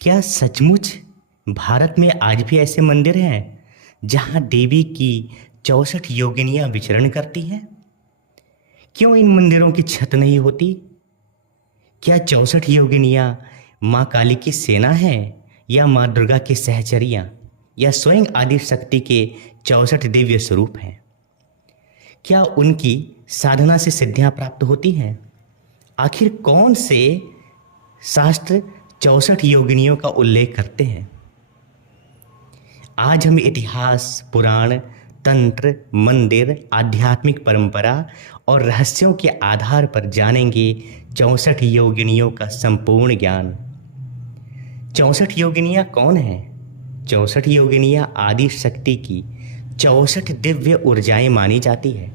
क्या सचमुच भारत में आज भी ऐसे मंदिर हैं जहां देवी की 64 योगिनियां विचरण करती हैं? क्यों इन मंदिरों की छत नहीं होती? क्या 64 योगिनियां माँ काली की सेना है, या माँ दुर्गा की सहचरियां, या स्वयं आदि शक्ति के 64 दिव्य स्वरूप हैं? क्या उनकी साधना से सिद्धियां प्राप्त होती हैं? आखिर कौन से शास्त्र 64 योगिनियों का उल्लेख करते हैं? आज हम इतिहास, पुराण, तंत्र, मंदिर, आध्यात्मिक परंपरा और रहस्यों के आधार पर जानेंगे 64 योगिनियों का संपूर्ण ज्ञान। 64 योगिनियाँ कौन हैं? 64 योगिनियाँ आदि शक्ति की 64 दिव्य ऊर्जाएं मानी जाती है।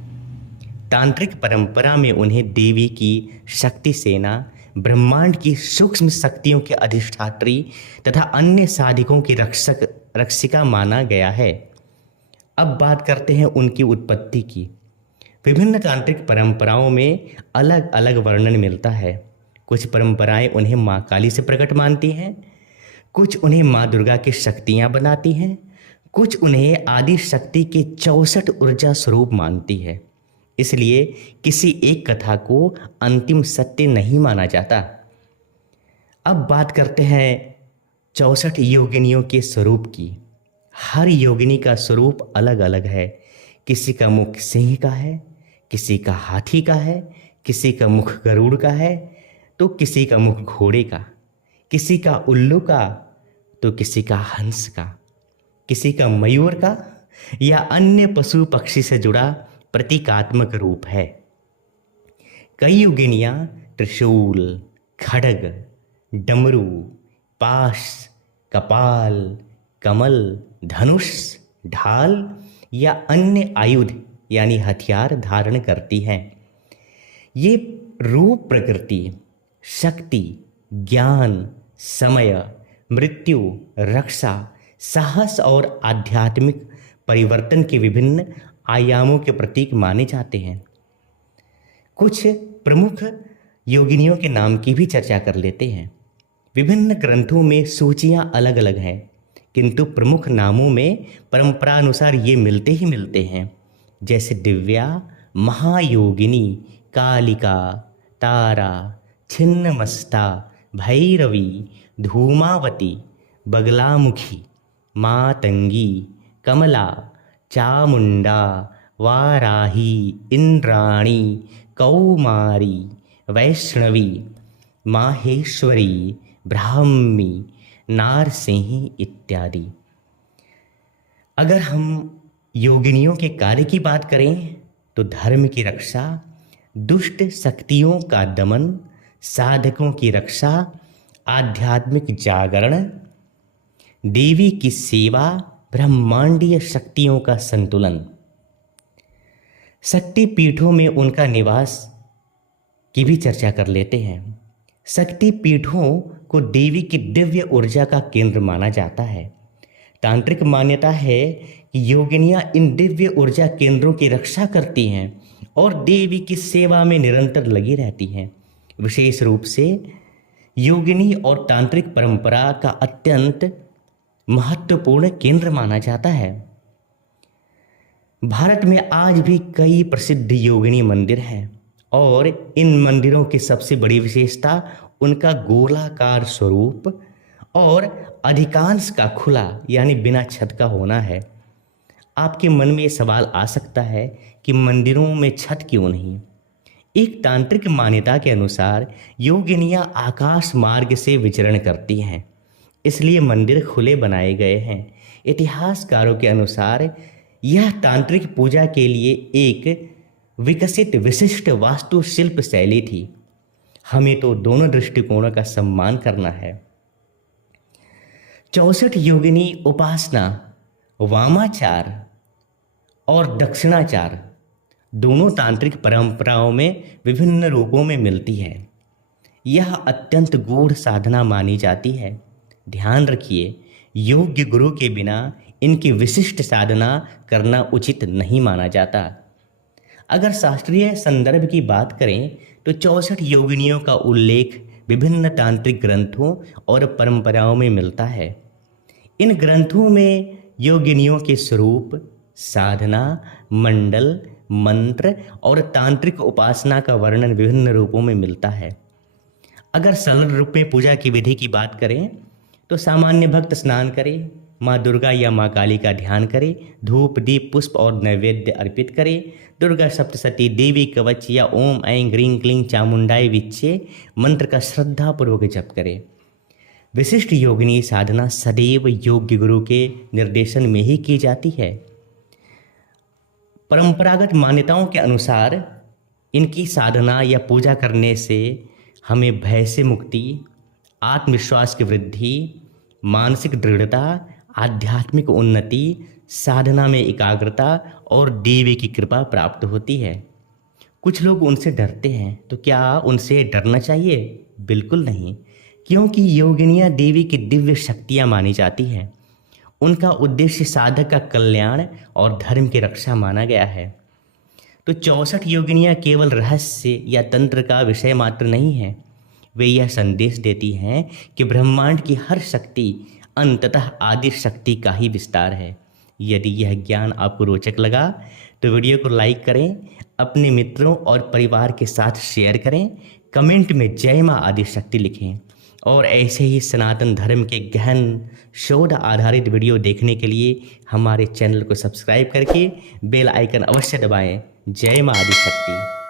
तांत्रिक परंपरा में उन्हें देवी की शक्ति सेना, ब्रह्मांड की सूक्ष्म शक्तियों के अधिष्ठात्री तथा अन्य साधकों की रक्षिका माना गया है। अब बात करते हैं उनकी उत्पत्ति की। विभिन्न तांत्रिक परंपराओं में अलग अलग वर्णन मिलता है। कुछ परंपराएं उन्हें माँ काली से प्रकट मानती हैं, कुछ उन्हें माँ दुर्गा की शक्तियाँ बनाती हैं, कुछ उन्हें आदि शक्ति के 64 ऊर्जा स्वरूप मानती है। इसलिए किसी एक कथा को अंतिम सत्य नहीं माना जाता। अब बात करते हैं 64 योगिनियों के स्वरूप की। हर योगिनी का स्वरूप अलग अलग है। किसी का मुख सिंह का है, किसी का हाथी का है, किसी का मुख गरुड़ का है, तो किसी का मुख घोड़े का, किसी का उल्लू का, तो किसी का हंस का, किसी का मयूर का, या अन्य पशु पक्षी से जुड़ा प्रतीकात्मक रूप है। कई योगिनियाँ त्रिशूल, खड्ग, डमरू, पाश, कपाल, कमल, धनुष, ढाल या अन्य आयुध यानी हथियार धारण करती हैं। ये रूप प्रकृति, शक्ति, ज्ञान, समय, मृत्यु, रक्षा, साहस और आध्यात्मिक परिवर्तन के विभिन्न आयामों के प्रतीक माने जाते हैं। कुछ प्रमुख योगिनियों के नाम की भी चर्चा कर लेते हैं। विभिन्न ग्रंथों में सूचियां अलग अलग हैं, किंतु प्रमुख नामों में परंपरानुसार ये मिलते ही मिलते हैं, जैसे दिव्या, महायोगिनी, कालिका, तारा, छिन्नमस्ता, भैरवी, धूमावती, बगलामुखी, मातंगी, कमला, चामुंडा, वाराही, इंद्राणी, कौमारी, वैष्णवी, माहेश्वरी, ब्राह्मी, नारसिंही इत्यादि। अगर हम योगिनियों के कार्य की बात करें तो धर्म की रक्षा, दुष्ट शक्तियों का दमन, साधकों की रक्षा, आध्यात्मिक जागरण, देवी की सेवा, ब्रह्मांडीय शक्तियों का संतुलन। शक्ति पीठों में उनका निवास की भी चर्चा कर लेते हैं। शक्ति पीठों को देवी की दिव्य ऊर्जा का केंद्र माना जाता है। तांत्रिक मान्यता है कि योगिनियां इन दिव्य ऊर्जा केंद्रों की रक्षा करती हैं और देवी की सेवा में निरंतर लगी रहती हैं। विशेष रूप से योगिनी और तांत्रिक परंपरा का अत्यंत महत्वपूर्ण केंद्र माना जाता है। भारत में आज भी कई प्रसिद्ध योगिनी मंदिर हैं और इन मंदिरों की सबसे बड़ी विशेषता उनका गोलाकार स्वरूप और अधिकांश का खुला यानी बिना छत का होना है। आपके मन में ये सवाल आ सकता है कि मंदिरों में छत क्यों नहीं? एक तांत्रिक मान्यता के अनुसार योगिनियां आकाश मार्ग से विचरण करती हैं, इसलिए मंदिर खुले बनाए गए हैं। इतिहासकारों के अनुसार यह तांत्रिक पूजा के लिए एक विकसित विशिष्ट वास्तुशिल्प शैली थी। हमें तो दोनों दृष्टिकोणों का सम्मान करना है। 64 योगिनी उपासना वामाचार और दक्षिणाचार दोनों तांत्रिक परंपराओं में विभिन्न रूपों में मिलती है। यह अत्यंत गूढ़ साधना मानी जाती है। ध्यान रखिए, योग्य गुरु के बिना इनकी विशिष्ट साधना करना उचित नहीं माना जाता। अगर शास्त्रीय संदर्भ की बात करें तो 64 योगिनियों का उल्लेख विभिन्न तांत्रिक ग्रंथों और परंपराओं में मिलता है। इन ग्रंथों में योगिनियों के स्वरूप, साधना, मंडल, मंत्र और तांत्रिक उपासना का वर्णन विभिन्न रूपों में मिलता है। अगर सरल रूप में पूजा की विधि की बात करें तो सामान्य भक्त स्नान करे, माँ दुर्गा या माँ काली का ध्यान करे, धूप दीप पुष्प और नैवेद्य अर्पित करे, दुर्गा सप्तशती, देवी कवच या ओम ऐं ग्रीं क्लीं चामुंडाई विच्चे मंत्र का श्रद्धापूर्वक जप करे। विशिष्ट योगिनी साधना सदैव योग्य गुरु के निर्देशन में ही की जाती है। परंपरागत मान्यताओं के अनुसार इनकी साधना या पूजा करने से हमें भय से मुक्ति, आत्मविश्वास की वृद्धि, मानसिक दृढ़ता, आध्यात्मिक उन्नति, साधना में एकाग्रता और देवी की कृपा प्राप्त होती है। कुछ लोग उनसे डरते हैं, तो क्या उनसे डरना चाहिए? बिल्कुल नहीं, क्योंकि योगिनियाँ देवी की दिव्य शक्तियाँ मानी जाती हैं। उनका उद्देश्य साधक का कल्याण और धर्म की रक्षा माना गया है। तो 64 योगिनियाँ केवल रहस्य या तंत्र का विषय मात्र नहीं है, वे यह संदेश देती हैं कि ब्रह्मांड की हर शक्ति अंततः आदि शक्ति का ही विस्तार है। यदि यह ज्ञान आपको रोचक लगा तो वीडियो को लाइक करें, अपने मित्रों और परिवार के साथ शेयर करें, कमेंट में जय माँ आदि शक्ति लिखें और ऐसे ही सनातन धर्म के गहन शोध आधारित वीडियो देखने के लिए हमारे चैनल को सब्सक्राइब करके बेल आइकन अवश्य दबाएं। जय माँ आदि शक्ति।